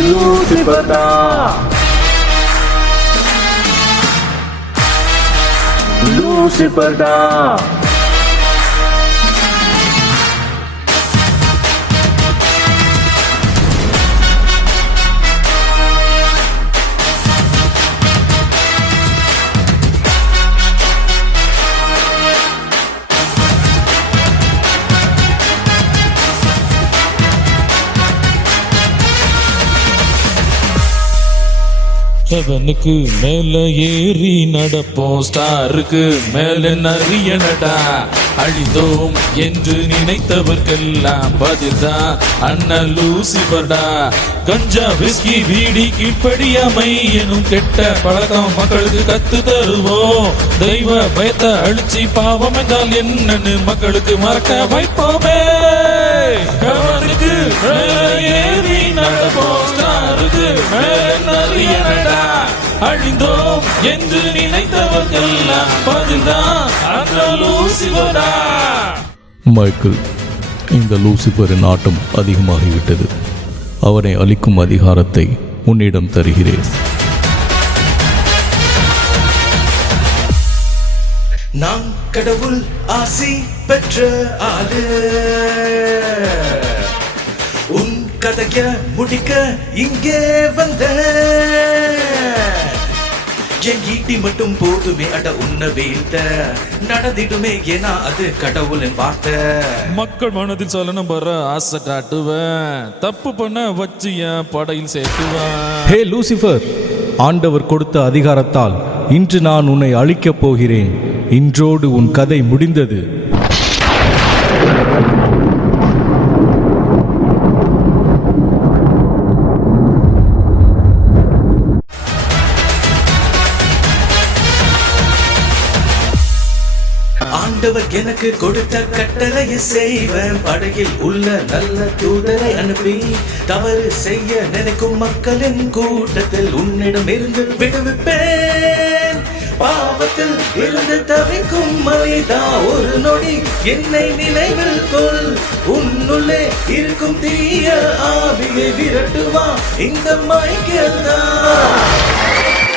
Lucifer தான், Lucifer தான். ஹெவனுக்கு மேல ஏறி நடப்போம், ஸ்டாருக்கு மேல நரியனடா. அழிந்தோம் என்று நினைத்தவர்க்கெல்லாம் பதில்தான் அண்ணன் லூசிபர்டா. கஞ்சா விஸ்கி வீடி கீழ்ப்படியாமை எனும் கெட்ட பழக்கம் மக்களுக்கு கத்து தருவோம். தெய்வ பயத்தை அழிச்சு பாவம் என்றால் என்னன்னு மக்களுக்கு மறக்க வைப்போமே. ஹெவனுக்கு மேல ஏறி நடப்போம், ஸ்டாருக்கு மேல நரியனடா. அழிந்தோம் என்று நினைத்தவர்க்கெல்லாம் பதில்தான் அந்த லூசிபர்டா. மைக்கேல், இந்த லூசிபரின் ஆட்டம் அதிகமாகிவிட்டது. அவனை அளிக்கும் அதிகாரத்தை உன்னிடம் தருகிறேன். நாம் கடவுள் ஆசி பெற்ற ஆளு, உன் கதைய முடிக்க இங்கே வந்த. என் ஈட்டி மட்டும் போதுமே அட உன்ன வீழ்த்த, நடந்திடுமே ஏன்னா அது கடவுளின் வார்த்தை. மக்கள் மனதில் சொல்லணும் வர ஆசை காட்டுவேன், தப்பு பண்ண வச்சு என் படையில் சேர்த்துவேன். ஹே லூசிபர், ஆண்டவர் கொடுத்த அதிகாரத்தால் இன்று நான் உன்னை அழிக்கப் போகிறேன். இன்றோடு உன் கதை முடிந்தது. ஆண்டவர் எனக்கு கொடுத்த கட்டளையை செய்வேன். படகில் உள்ள நல்ல தூதரை அனுப்பி தவறு செய்ய நினைக்கும் மக்களின் கூட்டத்தில் உன்னிடம் இருந்து விடுவிப்பேன். பாவத்தில் இருந்து தவிக்கும் மனிதா ஒரு நொடி என்னை நினைவில் கொள். உன்னுள்ளே இருக்கும் தீய ஆவியை விரட்டுவா இந்த மைக்கேல் தான்.